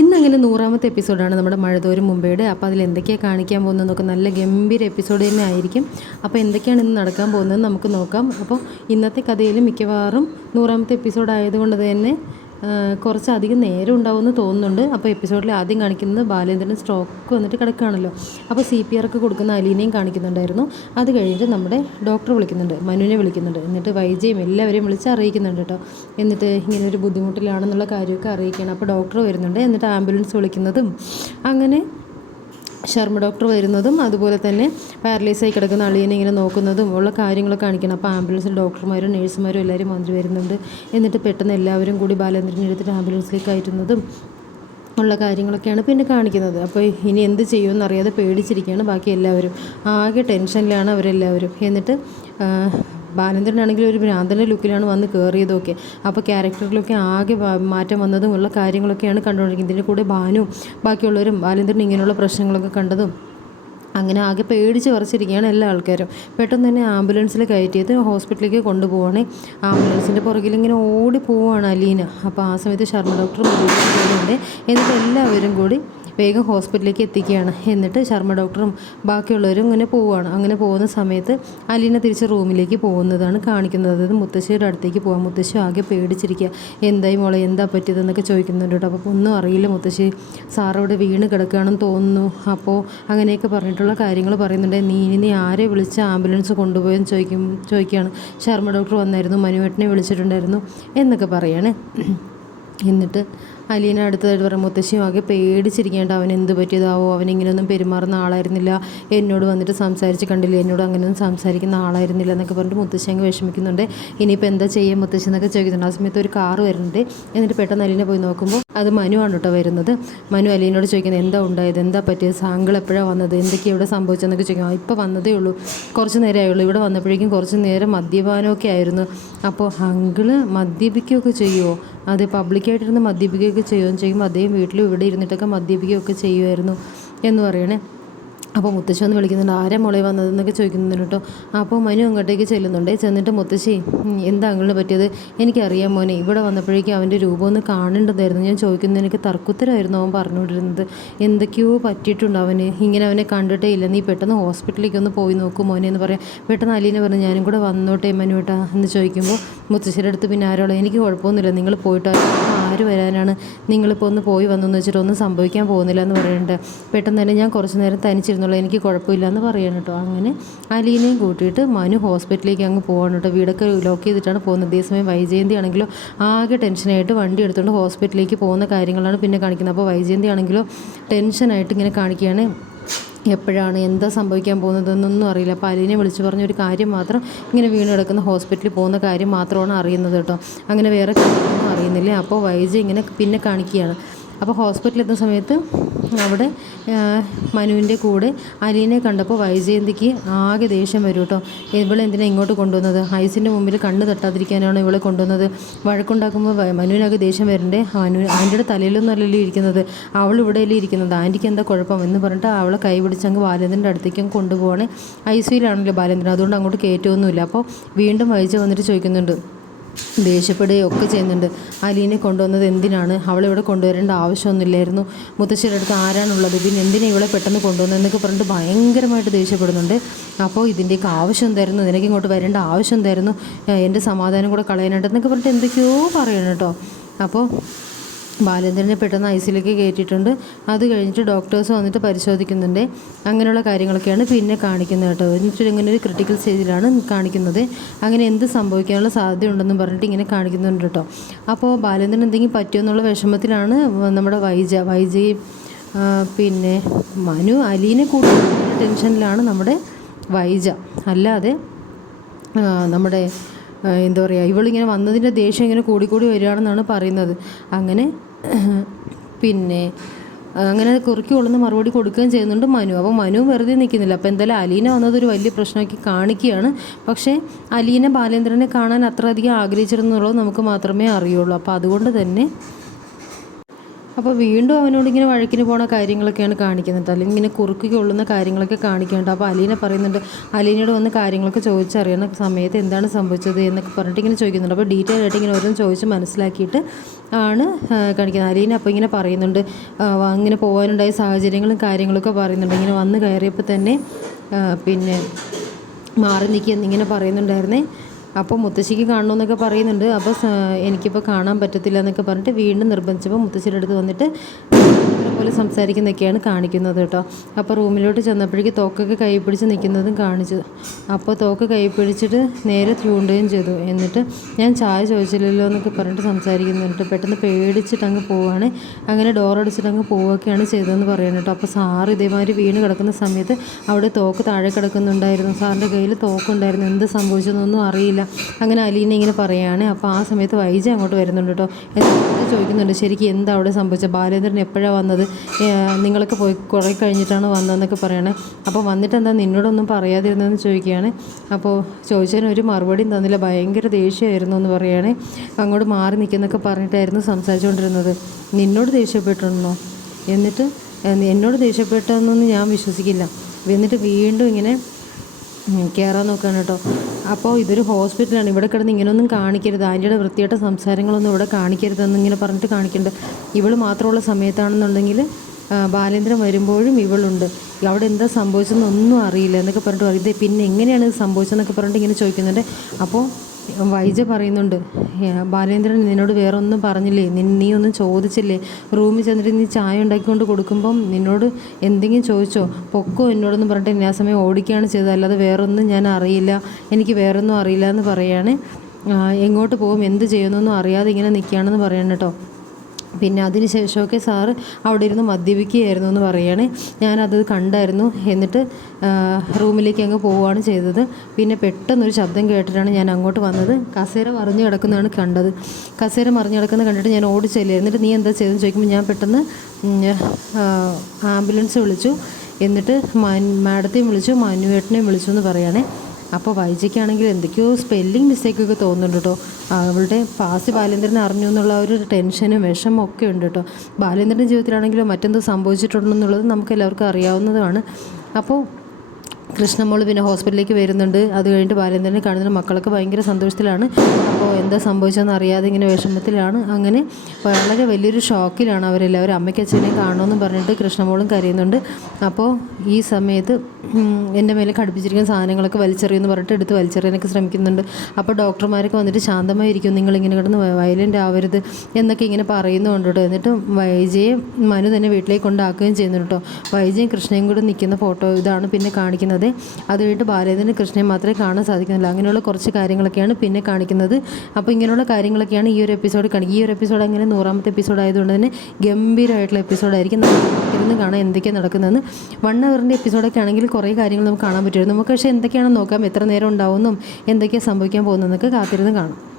ഇന്നങ്ങനെ നൂറാമത്തെ എപ്പിസോഡാണ് നമ്മുടെ മഴതോരും മുമ്പേയുടെ അപ്പോൾ അതിൽ എന്തൊക്കെയാണ് കാണിക്കാൻ പോകുന്നതെന്നൊക്കെ നല്ല ഗംഭീര എപ്പിസോഡ് തന്നെ ആയിരിക്കും. അപ്പോൾ എന്തൊക്കെയാണ് ഇന്ന് നടക്കാൻ പോകുന്നത് നമുക്ക് നോക്കാം. അപ്പോൾ ഇന്നത്തെ കഥയിൽ മിക്കവാറും നൂറാമത്തെ എപ്പിസോഡ് ആയതുകൊണ്ട് തന്നെ കുറച്ചധികം നേരം ഉണ്ടാവുമെന്ന് തോന്നുന്നുണ്ട്. അപ്പോൾ എപ്പിസോഡിൽ ആദ്യം കാണിക്കുന്നത് ബാലേന്ദ്രൻ സ്ട്രോക്ക് വന്നിട്ട് കിടക്കുകയാണല്ലോ. അപ്പോൾ സി പി ആർക്ക് കൊടുക്കുന്ന അലീനയും കാണിക്കുന്നുണ്ടായിരുന്നു. അത് കഴിഞ്ഞിട്ട് നമ്മുടെ ഡോക്ടർ വിളിക്കുന്നുണ്ട് മനുവിനെ വിളിക്കുന്നുണ്ട്. എന്നിട്ട് വൈജയും എല്ലാവരെയും വിളിച്ച് അറിയിക്കുന്നുണ്ട് കേട്ടോ. എന്നിട്ട് ഇങ്ങനെ ഒരു ബുദ്ധിമുട്ടിലാണെന്നുള്ള കാര്യമൊക്കെ അറിയിക്കുകയാണ്. അപ്പോൾ ഡോക്ടർ വരുന്നുണ്ട്. എന്നിട്ട് ആംബുലൻസ് വിളിക്കുന്നതും അങ്ങനെ ശർമ്മ ഡോക്ടർ വരുന്നതും അതുപോലെ തന്നെ പാരലൈസായി കിടക്കുന്ന അളിയനെ ഇങ്ങനെ നോക്കുന്നതും ഉള്ള കാര്യങ്ങളൊക്കെ കാണിക്കണം. അപ്പോൾ ആംബുലൻസിൽ ഡോക്ടർമാരും നേഴ്സുമാരും എല്ലാവരും മന്ത്രി വരുന്നുണ്ട്. എന്നിട്ട് പെട്ടെന്ന് എല്ലാവരും കൂടി ബാലേന്ദ്രനെ എടുത്തിട്ട് ആംബുലൻസിലേക്ക് കയറ്റുന്നതും ഉള്ള കാര്യങ്ങളൊക്കെയാണ് പിന്നെ കാണിക്കുന്നത്. അപ്പോൾ ഇനി എന്ത് ചെയ്യുമെന്ന് അറിയാതെ പേടിച്ചിരിക്കുകയാണ് ബാക്കി എല്ലാവരും. ആകെ ടെൻഷനിലാണ് അവരെല്ലാവരും. എന്നിട്ട് ആ, ബാലേന്ദ്രനാണെങ്കിൽ ഒരു ഭ്രാന്തന്റെ ലുക്കിലാണ് വന്ന് കയറിയതൊക്കെ അപ്പോൾ ക്യാരക്ടറിലൊക്കെ ആകെ മാറ്റം വന്നതും ഉള്ള കാര്യങ്ങളൊക്കെയാണ് കണ്ടുകൊണ്ടിരിക്കുന്നത്. ഇതിന്റെ കൂടെ ബാനും ബാക്കിയുള്ളവരും ബാലചന്ദ്രൻ ഇങ്ങനെയുള്ള പ്രശ്നങ്ങളൊക്കെ കണ്ടതും അങ്ങനെ ആകെ പേടിച്ച് പറിച്ചിരിക്കുകയാണ് എല്ലാ ആൾക്കാരും. പെട്ടെന്ന് തന്നെ ആംബുലൻസിൽ കയറ്റിയത് ഹോസ്പിറ്റലിലേക്ക് കൊണ്ടുപോവാണ്. ആംബുലൻസിന്റെ പുറകിൽ ഇങ്ങനെ ഓടി പോവുകയാണ് അലീന. അപ്പോൾ ആ സമയത്ത് ശർമ്മ ഡോക്ടർ എന്നിട്ട് എല്ലാവരും കൂടി വേഗം ഹോസ്പിറ്റലിലേക്ക് എത്തിക്കുകയാണ്. എന്നിട്ട് ശർമ്മ ഡോക്ടറും ബാക്കിയുള്ളവരും ഇങ്ങനെ പോവുകയാണ്. അങ്ങനെ പോകുന്ന സമയത്ത് അലീന തിരിച്ച് റൂമിലേക്ക് പോകുന്നതാണ് കാണിക്കുന്നത്. അതായത് മുത്തശ്ശിയുടെ അടുത്തേക്ക് പോകാം മുത്തശ്ശി ആകെ പേടിച്ചിരിക്കുക. എന്തായി മോളെ? എന്താ പറ്റിയതെന്നൊക്കെ ചോദിക്കുന്നുണ്ട് കേട്ടോ. അപ്പോൾ ഒന്നും അറിയില്ല മുത്തശ്ശി. സാർ അവിടെ വീണ് കിടക്കുകയാണെന്ന് തോന്നുന്നു. അപ്പോൾ അങ്ങനെയൊക്കെ പറഞ്ഞിട്ടുള്ള കാര്യങ്ങൾ പറയുന്നുണ്ട്. നീ ഇനി നീ ആരെ വിളിച്ച് ആംബുലൻസ് കൊണ്ടുപോയെന്ന് ചോദിക്കും ചോദിക്കുകയാണ്. ശർമ്മ ഡോക്ടർ വന്നായിരുന്നു. മനുവേട്ടനെ വിളിച്ചിട്ടുണ്ടായിരുന്നു എന്നൊക്കെ പറയാണ്. എന്നിട്ട് അലീന അടുത്തതായിട്ട് പറയും മുത്തശ്ശിയും ആകെ പേടിച്ചിരിക്കേണ്ട അവൻ എന്ത് പറ്റിയതാവോ അവൻ ഇങ്ങനെയൊന്നും പെരുമാറുന്ന ആളായിരുന്നില്ല. എന്നോട് വന്നിട്ട് സംസാരിച്ച് കണ്ടില്ല. എന്നോട് അങ്ങനെയൊന്നും സംസാരിക്കുന്ന ആളായിരുന്നില്ല എന്നൊക്കെ പറഞ്ഞിട്ട് മുത്തശ്ശി അങ്ങ് വിഷമിക്കുന്നുണ്ട്. ഇനിയിപ്പോൾ എന്താ ചെയ്യുക മുത്തശ്ശി എന്നൊക്കെ ചോദിക്കുന്നുണ്ട്. ആ സമയത്ത് ഒരു കാർ വരുന്നുണ്ട്. എന്നിട്ട് പെട്ടെന്ന് അലീന പോയി നോക്കുമ്പോൾ അത് മനു ആണ് കേട്ടോ വരുന്നത്. മനു അലീനോട് ചോദിക്കുന്നത് എന്താ ഉണ്ടായത്? എന്താ പറ്റിയത് സാങ്കൾ എപ്പോഴാണ് വന്നത്? എന്തൊക്കെയാണ് ഇവിടെ സംഭവിച്ചതെന്നൊക്കെ ചോദിക്കും ഇപ്പോൾ വന്നതേ ഉള്ളൂ. കുറച്ച് നേരമേ ആയുള്ളൂ. ഇവിടെ വന്നപ്പോഴേക്കും കുറച്ച് നേരം മദ്യപാനമൊക്കെ ആയിരുന്നു. അപ്പോൾ അങ്കിൾ മദ്യപിക്കുകയൊക്കെ ചെയ്യുമോ അതെ പബ്ലിക്കായിട്ടിരുന്ന് മദ്യപിക്കുകയൊക്കെ ചെയ്യുകയും ചെയ്യും. അദ്ദേഹം വീട്ടിലും ഇവിടെ ഇരുന്നിട്ടൊക്കെ മദ്യപിക്കുകയൊക്കെ ചെയ്യുമായിരുന്നു എന്ന് പറയണേ. അപ്പോൾ മുത്തശ്ശി വന്ന് വിളിക്കുന്നുണ്ട് ആരാ മോളെ വന്നതെന്നൊക്കെ ചോദിക്കുന്നുണ്ട് കേട്ടോ. അപ്പോൾ മനു അങ്ങോട്ടേക്ക് ചെല്ലുന്നുണ്ട്. ചെന്നിട്ട് മുത്തശ്ശി എന്താ അങ്ങനെ പറ്റിയത്? എനിക്കറിയാം മോനെ ഇവിടെ വന്നപ്പോഴേക്കും അവന്റെ രൂപം ഒന്ന് കാണേണ്ടതായിരുന്നു. ഞാൻ ചോദിക്കുന്നത് എനിക്ക് തർക്കുത്തരമായിരുന്നു അവൻ പറഞ്ഞുകൊണ്ടിരുന്നത്. എന്തൊക്കെയോ പറ്റിയിട്ടുണ്ട് അവന്. ഇങ്ങനെ അവനെ കണ്ടിട്ടേ ഇല്ല. നീ പെട്ടെന്ന് ഹോസ്പിറ്റലിലേക്ക് ഒന്ന് പോയി നോക്കൂ മോനെ എന്ന് പറയാം. പെട്ടെന്ന് അലീനെ പറഞ്ഞു ഞാനും കൂടെ വന്നോട്ടെ മനു ഏട്ടാ എന്ന് ചോദിക്കുമ്പോൾ മുത്തശ്ശിയുടെ അടുത്ത് പിന്നെ ആരോളം എനിക്ക് കുഴപ്പമൊന്നുമില്ല. നിങ്ങൾ പോയിട്ട് ആര് വരാനാണ്? നിങ്ങളിപ്പോൾ ഒന്ന് പോയി വന്നെന്ന് വെച്ചിട്ട് ഒന്നും സംഭവിക്കാൻ പോകുന്നില്ല എന്ന് പറയുന്നുണ്ട് പെട്ടെന്ന് തന്നെ ഞാൻ കുറച്ച് നേരം തനിച്ചിരുന്നുള്ളൂ എനിക്ക് കുഴപ്പമില്ല എന്ന് പറയണം കേട്ടോ അങ്ങനെ അലീനയും കൂട്ടിയിട്ട് മനു ഹോസ്പിറ്റലിലേക്ക് അങ്ങ് പോകണം കേട്ടോ വീടൊക്കെ ലോക്ക് ചെയ്തിട്ടാണ് പോകുന്നത്. അതേസമയം വൈജയന്തി ആണെങ്കിലോ ആകെ ടെൻഷനായിട്ട് വണ്ടി എടുത്തുകൊണ്ട് ഹോസ്പിറ്റലിലേക്ക് പോകുന്ന കാര്യങ്ങളാണ് പിന്നെ കാണിക്കുന്നത്. അപ്പോൾ വൈജയന്തി ആണെങ്കിലോ ടെൻഷനായിട്ട് ഇങ്ങനെ കാണിക്കുകയാണ് എപ്പോഴാണ്? എന്താ സംഭവിക്കാൻ പോകുന്നതെന്നൊന്നും അറിയില്ല. അപ്പോൾ അലീനെ വിളിച്ചു പറഞ്ഞ ഒരു കാര്യം മാത്രം ഇങ്ങനെ വീണ് കിടക്കുന്ന ഹോസ്പിറ്റലിൽ പോകുന്ന കാര്യം മാത്രമാണ് അറിയുന്നത് കേട്ടോ അങ്ങനെ വേറെ അറിയുന്നില്ല അപ്പോൾ വൈജി ഇങ്ങനെ പിന്നെ കാണിക്കുകയാണ്. അപ്പോൾ ഹോസ്പിറ്റലിൽ എത്തുന്ന സമയത്ത് അവിടെ മനുവിന്റെ കൂടെ അലീനെ കണ്ടപ്പോൾ വൈജയന്തിക്ക് ആകെ ദേഷ്യം വരും കേട്ടോ. ഇവളെ എന്തിനാണ് ഇങ്ങോട്ട് കൊണ്ടുവന്നത്? ഐസിന്റെ മുമ്പിൽ കണ്ണ് തട്ടാതിരിക്കാനാണ് ഇവളെ കൊണ്ടുവന്നത്? വഴക്കുണ്ടാക്കുമ്പോൾ മനുവിനകെ ദേഷ്യം വരണ്ടേ? മനു ആന്റിയുടെ തലയിലൊന്നും അല്ലല്ലോ ഇരിക്കുന്നത്. അവൾ ഇവിടെയല്ലേ ഇരിക്കുന്നത്. ആന്റിക്ക് എന്താ കുഴപ്പം? എന്ന് പറഞ്ഞിട്ട് അവളെ കൈ പിടിച്ച് അങ്ങ് ബാലേന്ദ്രന്റെ അടുത്തേക്കും കൊണ്ടുപോകണേ ഐ സിയിലാണല്ലോ ബാലേന്ദ്രൻ. അതുകൊണ്ട് അങ്ങോട്ട് കയറ്റമൊന്നുമില്ല. അപ്പോൾ വീണ്ടും വൈജ വന്നിട്ട് ചോദിക്കുന്നുണ്ട് ദേഷ്യപ്പെടുകയും ഒക്കെ ചെയ്യുന്നുണ്ട്. അലീനെ കൊണ്ടുവന്നത് എന്തിനാണ്? അവളിവിടെ കൊണ്ടുവരേണ്ട ആവശ്യമൊന്നുമില്ലായിരുന്നു. മുത്തശ്ശിയുടെ അടുത്ത് ആരാണുള്ളത്? പിന്നെ എന്തിനാണ് ഇവളെ പെട്ടെന്ന് കൊണ്ടുവന്നത് എന്നൊക്കെ പറഞ്ഞിട്ട് ഭയങ്കരമായിട്ട് ദേഷ്യപ്പെടുന്നുണ്ട്. അപ്പോൾ ഇതിന്റെയൊക്കെ ആവശ്യം എന്തായിരുന്നു? നിനക്ക് ഇങ്ങോട്ട് വരേണ്ട ആവശ്യം എന്തായിരുന്നു? എന്റെ സമാധാനം കൂടെ കളയാനായിട്ട് എന്നൊക്കെ പറഞ്ഞിട്ട് എന്തൊക്കെയോ പറയണം കേട്ടോ. അപ്പോൾ ബാലേന്ദ്രനെ പെട്ടെന്ന് ഐ സിയിലേക്ക് കയറ്റിയിട്ടുണ്ട്. അത് കഴിഞ്ഞിട്ട് ഡോക്ടേഴ്സ് വന്നിട്ട് പരിശോധിക്കുന്നുണ്ട്. അങ്ങനെയുള്ള കാര്യങ്ങളൊക്കെയാണ് പിന്നെ കാണിക്കുന്നത് കേട്ടോ. എന്നിട്ട് ഇങ്ങനെ ഒരു ക്രിട്ടിക്കൽ സ്റ്റേജിലാണ് കാണിക്കുന്നത്. അങ്ങനെ എന്ത് സംഭവിക്കാനുള്ള സാധ്യതയുണ്ടെന്നും പറഞ്ഞിട്ട് ഇങ്ങനെ കാണിക്കുന്നുണ്ട് കേട്ടോ. അപ്പോൾ ബാലേന്ദ്രൻ എന്തെങ്കിലും പറ്റുമോ എന്നുള്ള വിഷമത്തിലാണ് നമ്മുടെ വൈജ വൈജയും പിന്നെ മനു അലീനെ കൂടുതൽ ടെൻഷനിലാണ് നമ്മുടെ വൈജ. അല്ലാതെ നമ്മുടെ എന്താ പറയുക ഇവളിങ്ങനെ വന്നതിന്റെ ദേഷ്യം ഇങ്ങനെ കൂടിക്കൂടി വരികയാണെന്നാണ് പറയുന്നത്. അങ്ങനെ പിന്നെ അങ്ങനെ കുറുക്കി കൊള്ളുന്ന മറുപടി കൊടുക്കുകയും ചെയ്യുന്നുണ്ട് മനു. അപ്പോൾ മനു വെറുതെ നിൽക്കുന്നില്ല. അപ്പോൾ എന്തായാലും അലീന വന്നത് ഒരു വലിയ പ്രശ്നമാക്കി കാണിക്കുകയാണ്. പക്ഷേ അലീന ബാലേന്ദ്രനെ കാണാൻ അത്ര അധികം ആഗ്രഹിച്ചിരുന്നുള്ളത് നമുക്ക് മാത്രമേ അറിയുള്ളൂ. അപ്പോൾ അതുകൊണ്ട് തന്നെ അപ്പോൾ വീണ്ടും അവനോട് ഇങ്ങനെ വഴക്കിന് പോണ കാര്യങ്ങളൊക്കെയാണ് കാണിക്കുന്നത്. അല്ലെങ്കിൽ ഇങ്ങനെ കുറുക്കി കൊള്ളുന്ന കാര്യങ്ങളൊക്കെ കാണിക്കുന്നുണ്ട്. അപ്പോൾ അലീന പറയുന്നുണ്ട് അലീനയോട് വന്ന് കാര്യങ്ങളൊക്കെ ചോദിച്ചറിയണ സമയത്ത് എന്താണ് സംഭവിച്ചത്? എന്നൊക്കെ പറഞ്ഞിട്ട് ഇങ്ങനെ ചോദിക്കുന്നുണ്ട്. അപ്പോൾ ഡീറ്റെയിൽ ആയിട്ട് ഇങ്ങനെ ഓരോന്ന് ചോദിച്ച് മനസ്സിലാക്കിയിട്ട് ആണ് കാണിക്കുന്നത്. അലീന അപ്പോൾ ഇങ്ങനെ പറയുന്നുണ്ട് അങ്ങനെ പോകാനുണ്ടായ സാഹചര്യങ്ങളും കാര്യങ്ങളൊക്കെ പറയുന്നുണ്ട്. ഇങ്ങനെ വന്ന് കയറിയപ്പോൾ തന്നെ പിന്നെ മാറി നിൽക്കുക ഇങ്ങനെ പറയുന്നുണ്ടായിരുന്നേ. അപ്പോൾ മുത്തശ്ശിക്ക് കാണണമെന്നൊക്കെ പറയുന്നുണ്ട്. അപ്പോൾ എനിക്കിപ്പോൾ കാണാൻ പറ്റത്തില്ല എന്നൊക്കെ പറഞ്ഞിട്ട് വീണ്ടും നിർബന്ധിച്ചപ്പോൾ മുത്തശ്ശിയുടെ അടുത്ത് വന്നിട്ട് പോലെ സംസാരിക്കുന്നൊക്കെയാണ് കാണിക്കുന്നത് കേട്ടോ. അപ്പോൾ റൂമിലോട്ട് ചെന്നപ്പോഴേക്ക് തോക്കൊക്കെ കൈ പിടിച്ച് നിൽക്കുന്നതും കാണിച്ചു അപ്പോൾ തോക്ക് കൈ പിടിച്ചിട്ട് നേരെ ചൂണ്ടുകയും ചെയ്തു. എന്നിട്ട് ഞാൻ ചായ ചോദിച്ചില്ലല്ലോ എന്നൊക്കെ പറഞ്ഞിട്ട് സംസാരിക്കുന്നുണ്ട് പെട്ടെന്ന് പേടിച്ചിട്ട് അങ്ങ് പോവുകയാണ് അങ്ങനെ ഡോർ അടിച്ചിട്ട് അങ്ങ് പോവുകയൊക്കെയാണ് ചെയ്തതെന്ന് പറയുന്നത് കേട്ടോ. അപ്പോൾ സാറ് ഇതേമാതിരി വീണ് കിടക്കുന്ന സമയത്ത് അവിടെ തോക്ക് താഴെ കിടക്കുന്നുണ്ടായിരുന്നു. സാറിന്റെ കയ്യിൽ തോക്കുണ്ടായിരുന്നു. എന്ത് സംഭവിച്ചതെന്നൊന്നും അറിയില്ല. അങ്ങനെ അലീന ഇങ്ങനെ പറയുകയാണ് അപ്പോൾ ആ സമയത്ത് വൈജ അങ്ങോട്ട് വരുന്നുണ്ട് കേട്ടോ. എന്നിട്ട് ചോദിക്കുന്നുണ്ട് ശരിക്കും എന്താ അവിടെ സംഭവിച്ചത്? ബാലേന്ദ്രൻ എപ്പോഴാണ് വന്നത്? നിങ്ങളൊക്കെ പോയി കുറേ കഴിഞ്ഞിട്ടാണ് വന്നതെന്നൊക്കെ പറയണേ. അപ്പോൾ വന്നിട്ട് എന്താ നിന്നോടൊന്നും പറയാതിരുന്നതെന്ന് ചോദിക്കുകയാണ്. അപ്പോൾ ചോദിച്ചതിന് ഒരു മറുപടിയും തന്നില്ല. ഭയങ്കര ദേഷ്യമായിരുന്നു എന്ന് പറയുകയാണേ അങ്ങോട്ട് മാറി നിൽക്കുന്നൊക്കെ പറഞ്ഞിട്ടായിരുന്നു സംസാരിച്ചുകൊണ്ടിരുന്നത്. നിന്നോട് ദേഷ്യപ്പെട്ടിരുന്നോ എന്നിട്ട് എന്നോട് ദേഷ്യപ്പെട്ടെന്നൊന്നും ഞാൻ വിശ്വസിക്കില്ല. എന്നിട്ട് വീണ്ടും ഇങ്ങനെ കയറാൻ നോക്കുകയാണ് കേട്ടോ. അപ്പോൾ ഇതൊരു ഹോസ്പിറ്റലാണ്. ഇവിടെ കിടന്ന് ഇങ്ങനെയൊന്നും കാണിക്കരുത്. ആന്റിയുടെ വൃത്തിയായിട്ട സംസാരങ്ങളൊന്നും ഇവിടെ കാണിക്കരുതെന്ന് ഇങ്ങനെ പറഞ്ഞിട്ട് കാണിക്കുന്നുണ്ട് ഇവൾ മാത്രമുള്ള സമയത്താണെന്നുണ്ടെങ്കിൽ ബാലേന്ദ്രൻ വരുമ്പോഴും ഇവളുണ്ട്. അവിടെ എന്താ സംഭവിച്ചതെന്നൊന്നും അറിയില്ല എന്നൊക്കെ പറഞ്ഞിട്ട് "ഇത് പിന്നെ എങ്ങനെയാണ് ഇത് സംഭവിച്ചതെന്നൊക്കെ പറഞ്ഞിട്ട് ഇങ്ങനെ ചോദിക്കുന്നുണ്ട്. അപ്പോൾ വൈജ പറയുന്നുണ്ട് ബാലേന്ദ്രൻ നിന്നോട് വേറെ ഒന്നും പറഞ്ഞില്ലേ? നി ഒന്നും ചോദിച്ചില്ലേ? റൂമിൽ ചെന്നിട്ട് നീ ചായ ഉണ്ടാക്കിക്കൊണ്ട് കൊടുക്കുമ്പം നിന്നോട് എന്തെങ്കിലും ചോദിച്ചോ? പൊക്കോ എന്നോടൊന്നും പറഞ്ഞിട്ട് ഞാൻ സമയം ഓടിക്കുകയാണ് ചെയ്തത്. അല്ലാതെ വേറൊന്നും ഞാൻ അറിയില്ല. എനിക്ക് വേറൊന്നും അറിയില്ല എന്ന് പറയാണ്. എങ്ങോട്ട് പോകും? എന്ത് ചെയ്യുമെന്നൊന്നും അറിയാതെ ഇങ്ങനെ നിൽക്കുകയാണെന്ന് പറയണം കേട്ടോ. പിന്നെ അതിന് ശേഷമൊക്കെ സാറ് അവിടെ ഇരുന്ന് മദ്യപിക്കുകയായിരുന്നു എന്ന് പറയുകയാണ്. ഞാനത് കണ്ടായിരുന്നു. എന്നിട്ട് റൂമിലേക്ക് അങ്ങ് പോവുകയാണ് ചെയ്തത്. പിന്നെ പെട്ടെന്നൊരു ശബ്ദം കേട്ടിട്ടാണ് ഞാൻ അങ്ങോട്ട് വന്നത്. കസേര മറിഞ്ഞ് കിടക്കുന്നതാണ് കണ്ടത്. കസേര മറിഞ്ഞ് കിടക്കുന്നത് കണ്ടിട്ട് ഞാൻ ഓടി ചെല്ലുക എന്നിട്ട് നീ എന്താ ചെയ്തെന്ന് ചോദിക്കുമ്പോൾ ഞാൻ പെട്ടെന്ന് ആംബുലൻസ് വിളിച്ചു. എന്നിട്ട് മാൻ മാഡത്തെയും വിളിച്ചു മാനുവേട്ടനെയും വിളിച്ചു എന്ന് പറയുകയാണേ. അപ്പോൾ വൈജയ്ക്കാണെങ്കിൽ എന്തൊക്കെയോ സ്പെല്ലിംഗ് മിസ്റ്റേക്കൊക്കെ തോന്നുന്നുണ്ട് കേട്ടോ അവളുടെ പാസ്റ്റ് ബാലേന്ദ്രൻ അറിഞ്ഞു എന്നുള്ള ഒരു ടെൻഷനും വിഷമം ഒക്കെ ഉണ്ട് കേട്ടോ ബാലേന്ദ്രന്റെ ജീവിതത്തിലാണെങ്കിലും മറ്റെന്തോ സംഭവിച്ചിട്ടുണ്ടെന്നുള്ളത് നമുക്ക് എല്ലാവർക്കും അറിയാവുന്നതാണ്. അപ്പോൾ കൃഷ്ണമോൾ പിന്നെ ഹോസ്പിറ്റലിലേക്ക് വരുന്നുണ്ട്. അത് കഴിഞ്ഞിട്ട് ബാലേന്ദ്രനെ കാണുന്ന മക്കളൊക്കെ ഭയങ്കര സന്തോഷത്തിലാണ്. അപ്പോൾ എന്താ സംഭവിച്ചതെന്ന് അറിയാതെ ഇങ്ങനെ വിഷമത്തിലാണ്. അങ്ങനെ വളരെ വലിയൊരു ഷോക്കിലാണ് അവരെല്ലാവരും. അമ്മയ്ക്ക് അച്ഛനെയും കാണുമെന്ന് പറഞ്ഞിട്ട് കൃഷ്ണമോളും കരയുന്നുണ്ട്. അപ്പോൾ ഈ സമയത്ത് എന്റെ മേലെ ഘടിപ്പിച്ചിരിക്കുന്ന സാധനങ്ങളൊക്കെ വലിച്ചെറിയുമെന്ന് പറഞ്ഞിട്ട് എടുത്ത് വലിച്ചെറിയാനൊക്കെ ശ്രമിക്കുന്നുണ്ട്. അപ്പോൾ ഡോക്ടർമാരൊക്കെ വന്നിട്ട് ശാന്തമായിരിക്കും നിങ്ങളിങ്ങനെ കിടന്ന് വയലന്റ് ആവരുത് എന്നൊക്കെ ഇങ്ങനെ പറയുന്നുണ്ട് കേട്ടോ. എന്നിട്ട് വൈജയെ മനു തന്നെ വീട്ടിലേക്ക് കൊണ്ടാക്കുകയും ചെയ്യുന്നുണ്ട് കേട്ടോ. വൈജയും കൃഷ്ണയും കൂടെ നിൽക്കുന്ന ഫോട്ടോ ഇതാണ് പിന്നെ കാണിക്കുന്നത്. അത് കഴിഞ്ഞിട്ട് ബാലേന്ദ്രനും കൃഷ്ണയും മാത്രമേ കാണാൻ സാധിക്കുന്നില്ല അങ്ങനെയുള്ള കുറച്ച് കാര്യങ്ങളൊക്കെയാണ് പിന്നെ കാണിക്കുന്നത്. അപ്പോൾ ഇങ്ങനെയുള്ള കാര്യങ്ങളൊക്കെയാണ് ഈ ഒരു എപ്പിസോഡ് കാണുക. ഈ ഒരു എപ്പിസോഡ് അങ്ങനെ നൂറാമത്തെ എപ്പിസോഡ് ആയതുകൊണ്ട് തന്നെ ഗംഭീരമായിട്ടുള്ള എപ്പിസോഡായിരിക്കും ഇരുന്ന് കാണാൻ എന്തൊക്കെയാണ് നടക്കുന്നതെന്ന്. വൺ അവറിന്റെ എപ്പിസോഡൊക്കെ ആണെങ്കിൽ കുറേ കാര്യങ്ങൾ നമുക്ക് കാണാൻ പറ്റുമായിരുന്നു. നമുക്ക് പക്ഷേ എന്തൊക്കെയാണെന്ന് നോക്കാം. എത്ര നേരം ഉണ്ടാവുമെന്നും എന്തൊക്കെയാണ് സംഭവിക്കാൻ പോകുന്നതെന്നൊക്കെ കാത്തിരുന്ന് കാണാം.